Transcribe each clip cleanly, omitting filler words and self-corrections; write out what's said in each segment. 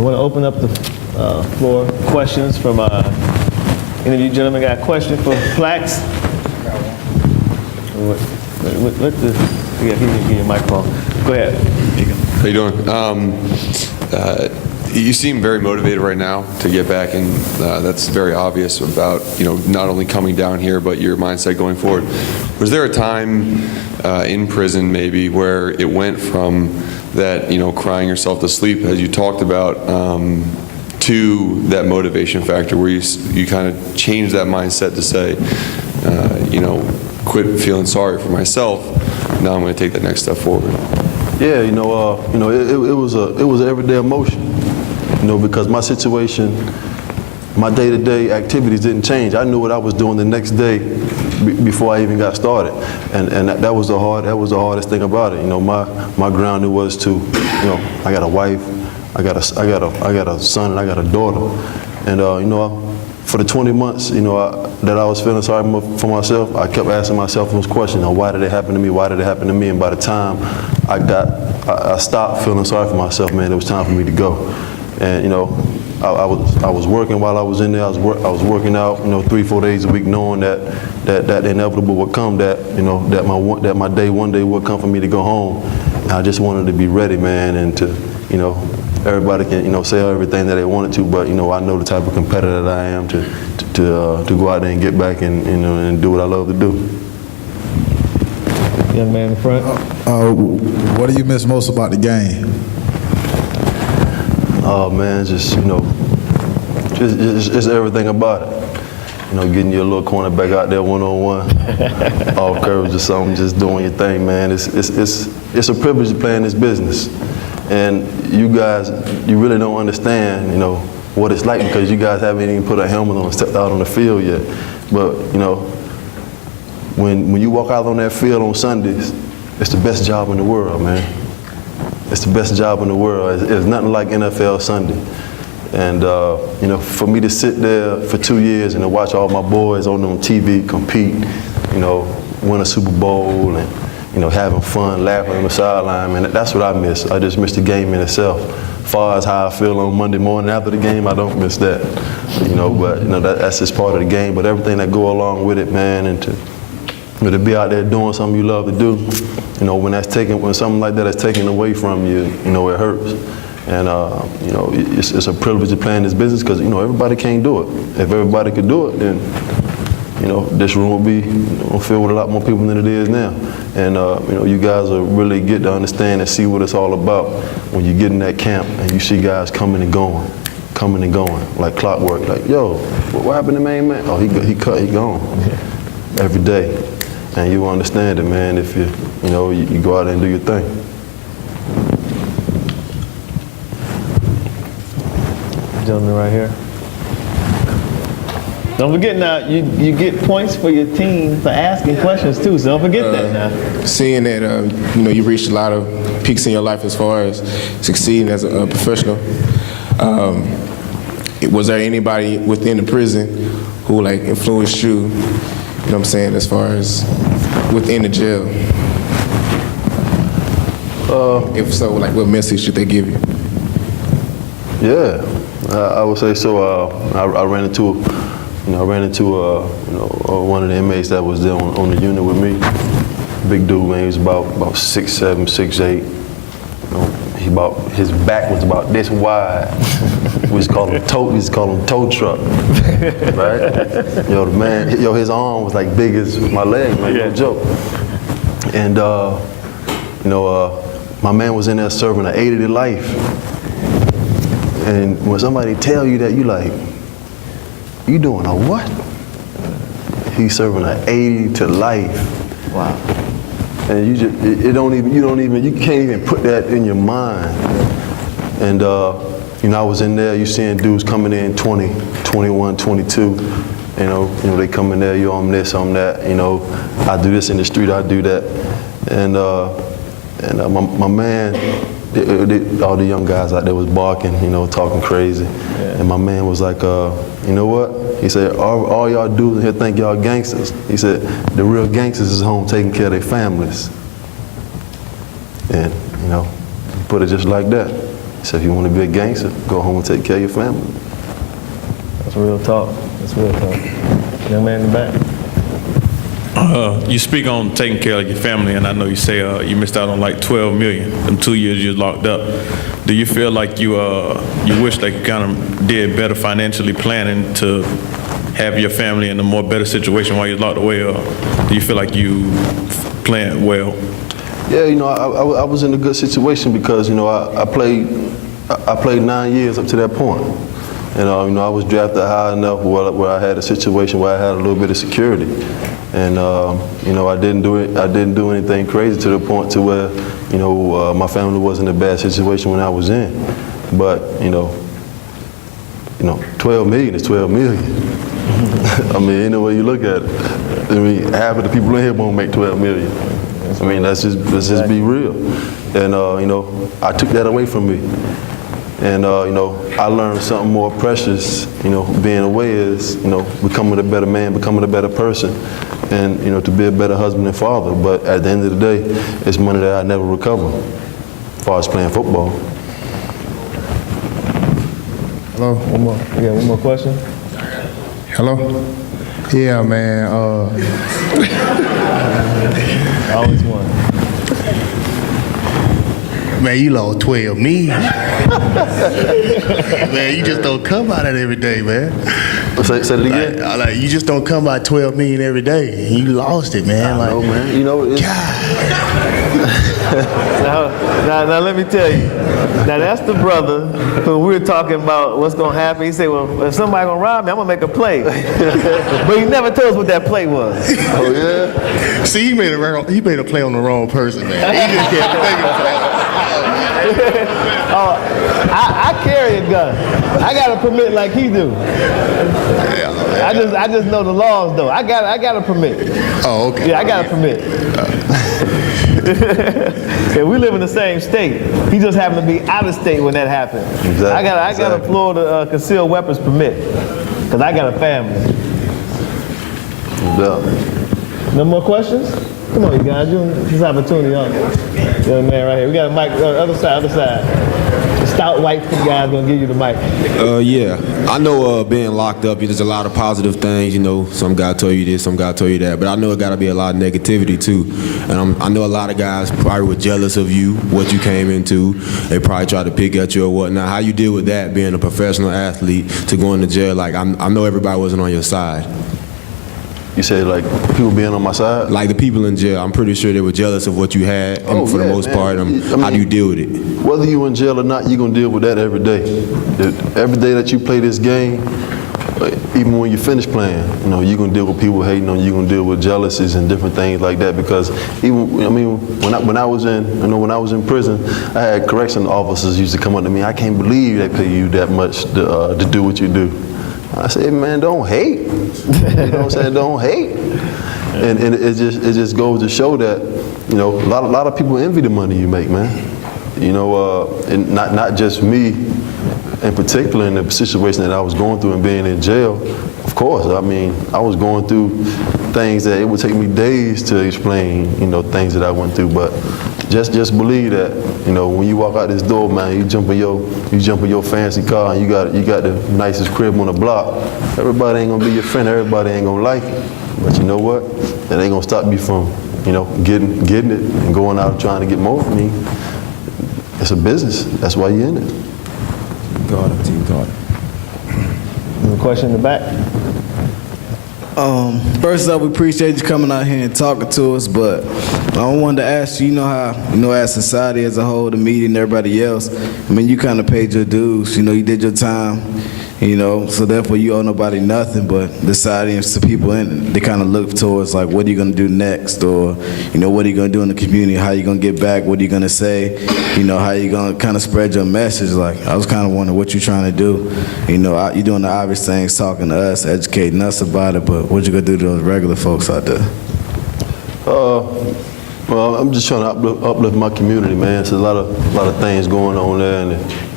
We want to open up the floor. Questions from any of you gentlemen got a question for Plax? Yeah, he can give you a microphone. Go ahead. How you doing? You seem very motivated right now to get back, and that's very obvious about not only coming down here but your mindset going forward. Was there a time in prison maybe where it went from that crying yourself to sleep, as you talked about, to that motivation factor where you kind of changed that mindset to say, quit feeling sorry for myself. Now I'm going to take that next step forward. Yeah, it was an everyday emotion. Because my situation, my day-to-day activities didn't change. I knew what I was doing the next day before I even got started, and that was the hardest thing about it. My grounding was to, I got a wife, I got a son, and I got a daughter, and for the 20 months, that I was feeling sorry for myself, I kept asking myself those questions. Why did it happen to me? Why did it happen to me? And by the time I stopped feeling sorry for myself, man, it was time for me to go. And I was working while I was in there. I was working out, 3-4 days a week, knowing that inevitable would come. That my day one day would come for me to go home. And I just wanted to be ready, man, and to everybody can say everything that they wanted to, but I know the type of competitor that I am to go out there and get back and do what I love to do. Young man in front. What do you miss most about the game? Oh man, just everything about it. Getting your little cornerback out there one-on-one, off coverage or something, just doing your thing, man. It's a privilege to play in this business, and you guys, you really don't understand, what it's like because you guys haven't even put a helmet on and stepped out on the field yet. But when you walk out on that field on Sundays, it's the best job in the world, man. It's the best job in the world. It's nothing like NFL Sunday. And for me to sit there for 2 years and to watch all my boys on TV compete, win a Super Bowl and having fun, laughing on the sideline, man, that's what I miss. I just miss the game in itself. As far as how I feel on Monday morning after the game, I don't miss that. But that's just part of the game. But everything that go along with it, man, and to be out there doing something you love to do, when something like that is taken away from you, it hurts. And it's a privilege to play in this business because everybody can't do it. If everybody could do it, then this room will be filled with a lot more people than it is now. And you guys will really get to understand and see what it's all about when you get in that camp and you see guys coming and going like clockwork. Like, yo, what happened to main man? Oh, he gone every day. And you understand it, man, if you go out there and do your thing. Gentleman right here. Don't forget now, you get points for your team for asking questions too, so don't forget that now. Seeing that, you reached a lot of peaks in your life as far as succeeding as a professional, was there anybody within the prison who influenced you, as far as within the jail? If so, what message should they give you? Yeah, I would say so. I ran into one of the inmates that was there on the unit with me. Big dude, man. He was about 6'7", 6'8". His back was about this wide. We just call him tow truck, right? The man, his arm was like big as my leg, man. No joke. And my man was in there serving an 80 to life. And when somebody tell you that, you like, you doing a what? He's serving an 80 to life. Wow. And you can't even put that in your mind. And I was in there, you seeing dudes coming in 20, 21, 22. They come in there, I'm this, I'm that. I do this in the street, I do that. And my man, all the young guys out there was barking, talking crazy. Yeah. And my man was like, you know what? He said, all y'all dudes here think y'all gangsters. He said, the real gangsters is home taking care of their families. And, he put it just like that. So if you want to be a gangster, go home and take care of your family. That's real talk. That's real talk. Young man in the back. You speak on taking care of your family, and I know you say you missed out on like 12 million, them 2 years you was locked up. Do you feel like you wish they kind of did better financially planning to have your family in a more better situation while you're locked away, or do you feel like you planned well? Yeah, you know, I was in a good situation because, you know, I played 9 years up to that point. And, you know, I was drafted high enough where I had a situation where I had a little bit of security. And, you know, I didn't do anything crazy to the point to where, you know, my family was in a bad situation when I was in. But, you know, 12 million is 12 million. I mean, any way you look at it. I mean, half of the people in here won't make 12 million. I mean, let's just be real. And, you know, I took that away from me. And, you know, I learned something more precious, you know, being away is, you know, becoming a better man, becoming a better person, and, you know, to be a better husband and father. But at the end of the day, it's money that I never recover as far as playing football. Hello? One more. We got one more question? Hello? Yeah, man. Always one. Man, you lost 12 million. Man, you just don't come out of it every day, man. Say it again? Like, you just don't come out 12 million every day. You lost it, man. I know, man. You know, it's, Now, let me tell you. Now, that's the brother who we were talking about what's going to happen. He said, well, if somebody going to rob me, I'm going to make a play. But he never told us what that play was. oh, yeah? See, he made a play on the wrong person, man. He just can't think of Oh, I carry a gun. I got a permit like he do. I just know the laws though. I got a permit. Oh, okay. Yeah, I got a permit. Yeah, we live in the same state. He just happened to be out of state when that happened. Exactly. I got a Florida concealed weapons permit because I got a family. Yeah. No more questions? Come on, you guys. This opportunity, young man right here. We got a mic. Other side. The stout white guy's gonna give you the mic. Yeah, I know being locked up, there's a lot of positive things, you know, some guy told you this, some guy told you that, but I know it gotta be a lot of negativity too. And I know a lot of guys probably were jealous of you, what you came into. They probably tried to pick at you or whatnot. How you deal with that, being a professional athlete, to going to jail? Like, I know everybody wasn't on your side. You said, like, people being on my side? Like the people in jail, I'm pretty sure they were jealous of what you had, and for the most part. How do you deal with it? Whether you in jail or not, you're going to deal with that every day. Every day that you play this game, even when you finish playing, you know, you're going to deal with people hating on you, you're going to deal with jealousies and different things like that. Because even, I mean, when I was in prison, I had correction officers used to come up to me, I can't believe they pay you that much to do what you do. I said, man, don't hate. You know what I'm saying? Don't hate. And it just goes to show that, you know, a lot of people envy the money you make, man. You know, and not just me in particular in the situation that I was going through and being in jail. Of course, I mean, I was going through things that it would take me days to explain, you know, things that I went through. But just believe that, you know, when you walk out this door, man, you jump in your fancy car and you got the nicest crib on the block. Everybody ain't gonna be your friend. Everybody ain't gonna like it. But you know what? That ain't gonna stop you from, you know, getting it and going out and trying to get more. I mean, it's a business. That's why you're in it. Got it, team, got it. Any question in the back? First up, we appreciate you coming out here and talking to us, but I wanted to ask you, you know how, as society as a whole, the media and everybody else, I mean, you kind of paid your dues, you know, you did your time, you know, so therefore you owe nobody nothing, but society and some people in it, they kind of look towards, like, what are you going to do next, or, you know, what are you going to do in the community, how are you going to get back, what are you going to say, you know, how are you going to kind of spread your message. Like, I was kind of wondering what you're trying to do. You know, you're doing the obvious things, talking to us, educating us about it, but what you going to do to those regular folks out there? Well, I'm just trying to uplift my community, man. There's a lot of things going on there in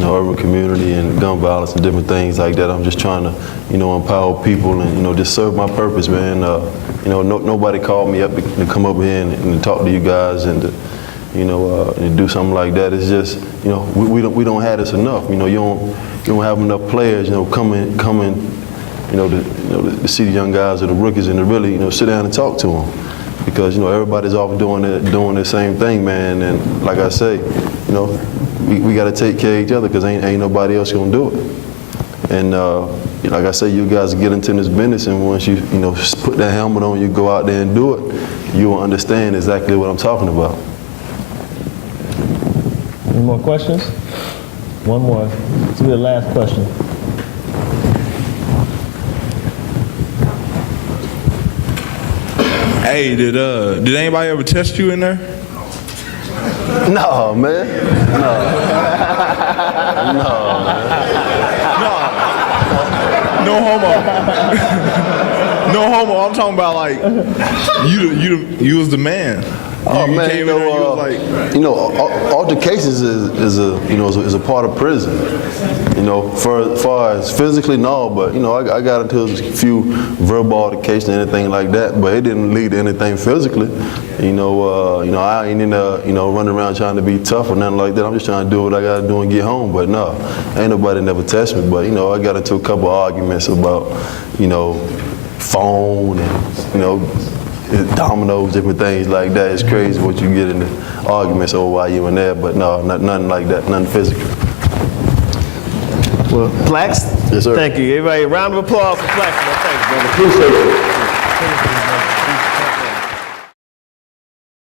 the urban community and gun violence and different things like that. I'm just trying to, you know, empower people and, you know, just serve my purpose, man. You know, nobody called me up to come up here and talk to you guys and to, and do something like that. It's just, we don't have this enough. You don't have enough players, coming, to see the young guys or the rookies and to really, sit down and talk to them. Because, everybody's off doing the same thing, man. And like I say, we got to take care of each other because ain't nobody else gonna do it. And like I say, you guys get into this business, and once you, put that helmet on, you go out there and do it, you will understand exactly what I'm talking about. Any more questions? One more. This will be the last question. Hey, did anybody ever test you in there? No, man. No, man. No homo. No homo. I'm talking about like you was the man. Oh you man, came in there and you was like, altercations is a part of prison. For far as physically, no, but I got into a few verbal altercations and anything like that, but it didn't lead to anything physically. I ain't in running around trying to be tough or nothing like that. I'm just trying to do what I got to do and get home. But no, ain't nobody never touched me. But I got into a couple of arguments about phone and dominoes, different things like that. It's crazy what you get into arguments over while you in there, but no, nothing like that, nothing physical. Well, Plax, yes, sir. Thank you. Everybody, round of applause for Plax. Thanks, brother. Appreciate it.